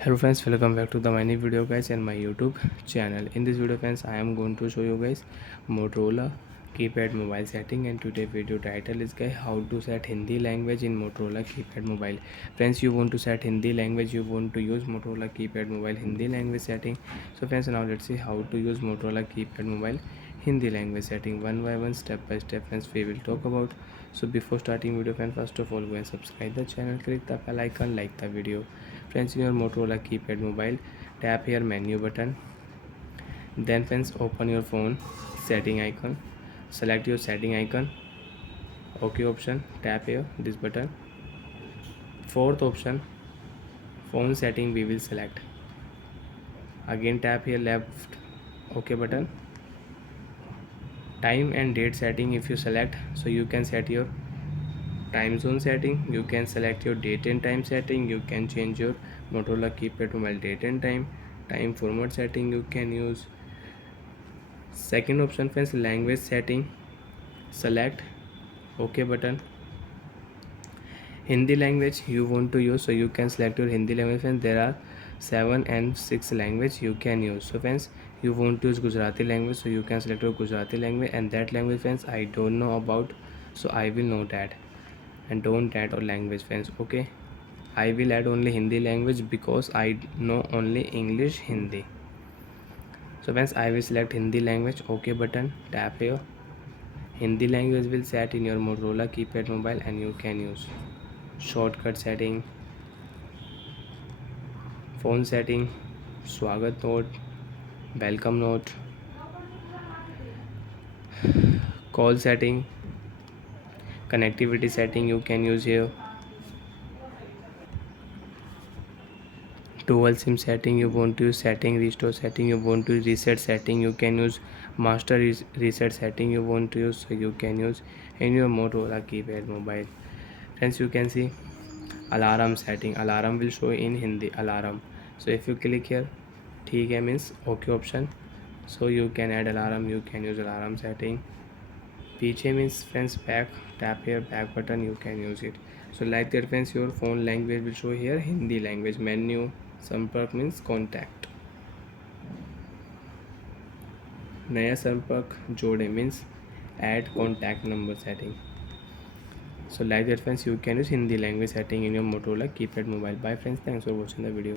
Hello friends, welcome back to the my new video guys and my YouTube channel. In this video friends, I am going to show you guys Motorola keypad mobile setting, and today video title is guys how to set Hindi language in Motorola keypad mobile. Friends, you want to set Hindi language, you want to use Motorola keypad mobile Hindi language setting. So friends, now let's see how to use Motorola keypad mobile Hindi language setting one by one, step by step friends we will talk about. So before starting video friends, first of all go and subscribe the channel, click the bell icon, like the video. Friends, in your Motorola keypad mobile, tap here menu button, then friends open your phone setting icon, select your setting icon, OK option, tap here this button. Fourth option, phone setting we will select, again tap here left OK button. Time and date setting if you select, so you can set your time zone setting, you can select your date and time setting, you can change your Motorola keypad mobile date and time format setting you can use. Second option friends, language setting, select OK button. Hindi language you want to use, so you can select your Hindi language friends. There are 7 and 6 language you can use. So friends, you want to use Gujarati language, so you can select your Gujarati language, and that language friends I don't know about, so I will know that, and don't add or language friends. Okay, I will add only Hindi language because I know only English Hindi. So friends, I will select Hindi language, OK button, tap here. Hindi language will set in your Motorola keypad mobile, and you can use shortcut setting, phone setting, swagat note, welcome note, call setting, connectivity setting you can use here, dual sim setting you want to use, setting restore setting you want to use, reset setting you can use, master reset setting you want to use, so you can use in your Motorola keypad mobile. Friends, you can see alarm setting, alarm will show in Hindi, alarm. So if you click here ठीक है means OK option, so you can add alarm, you can use alarm setting. पीछे means friends back, tap here back button, you can use it. So like that friends, your phone language will show here Hindi language. Menu संपर्क means contact, नया संपर्क जोड़े means add contact number setting. So like that friends, you can use Hindi language setting in your Motorola keypad mobile. Bye friends, thanks for watching the video.